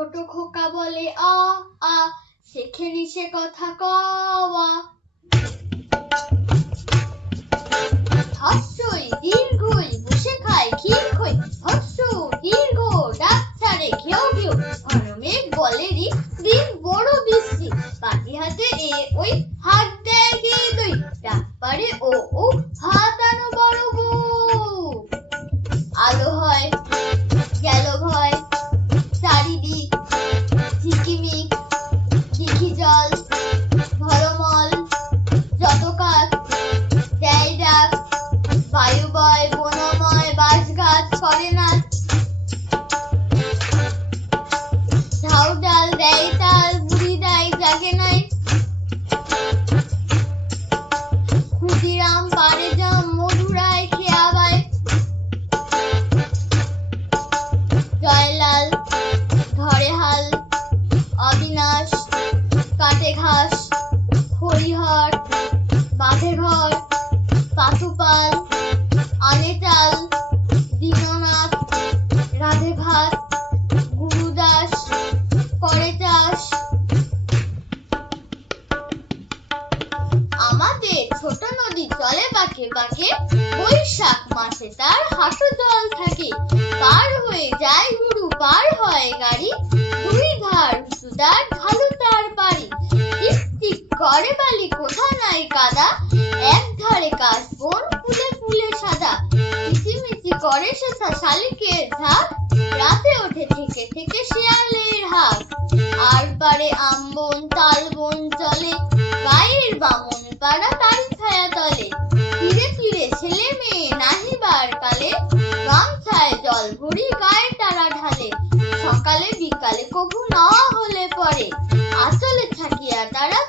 ছোট খোকা বলে আ আ শেখেনি সে কথা ক হস্যই ঘর পাতুপাল আনে চাল দীননাথ রাধে ভাত গুরুদাস করে চাষ আমাদের ছোট নদী চলে বাঁকে বাঁকে, বৈশাখ মাসে তার হাঁটু জল থাকে। পার হয়ে যায় গুরু পার হয় গাড়ি। দুই ধার সুদার সেথা শালিকের ঝাঁক রাতে ওঠে থেকে থেকে শিয়ালের হাক আর পারে আমবন তালবন চলে, গায়ের বামন পাড়া তারি ছায়া তলে। ফিরে ফিরে ছেলে মেয়ে নাহিবার কালে গামছায় জল ভরি গায়ে তারা ঢালে। সকালে বিকালে কভু নাওয়া হলে পরে, আঁচলে থাকিয়া তারা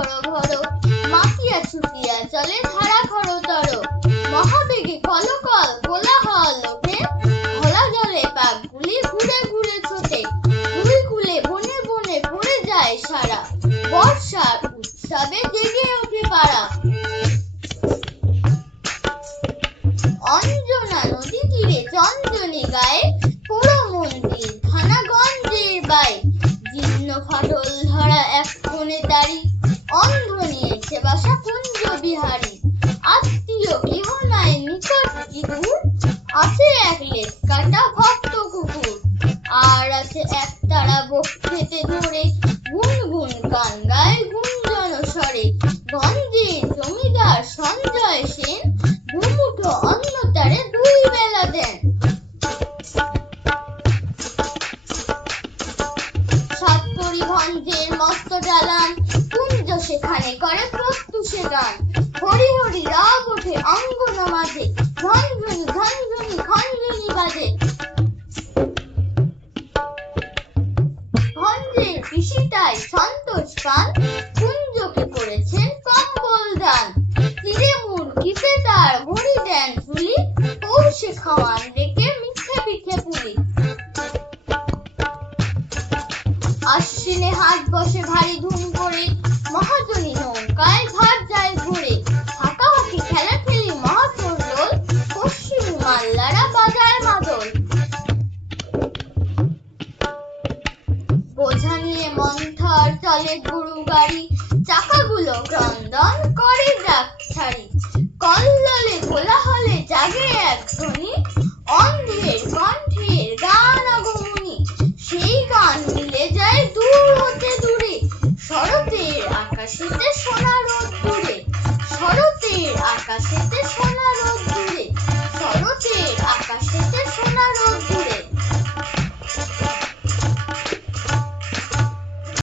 ঘর ঘর মাখিয়া ছুটিয়া চলে নিকট কি দূর আছে এক লেজ কাটা ভক্ত কুকুর। আর আছে এক তারা বক্ষেতে ধরে গুন গুন গান গায় গুঞ্জন স্বরে গঞ্জের জমিদার সঞ্জয় সেন দুমুঠো অন্ন দুই বেলা দেন। সাত পরিভঞ্জের মস্ত ডালান কুঞ্জ সেখানে করে প্রত্যুষে গান হরি হরি রাগ ওঠে অঙ্গন মাঝে ঝনঝনি ঝনঝনি খঞ্জনি বাজে ভঞ্জের পিসিটাই সন্তোষ পান কুঞ্জকে করেছেন কম্বল দান তীরে মুরগিতে তার ভরি দেন ঝুলি পৌষে খাওয়ান থর তলে গরু গাড়ি চাকাগুলো ক্রন্দন করে ডাক ছাড়ি। কল্লোলে কোলাহলে জাগে এক ধ্বনি, অন্ধের কণ্ঠের গান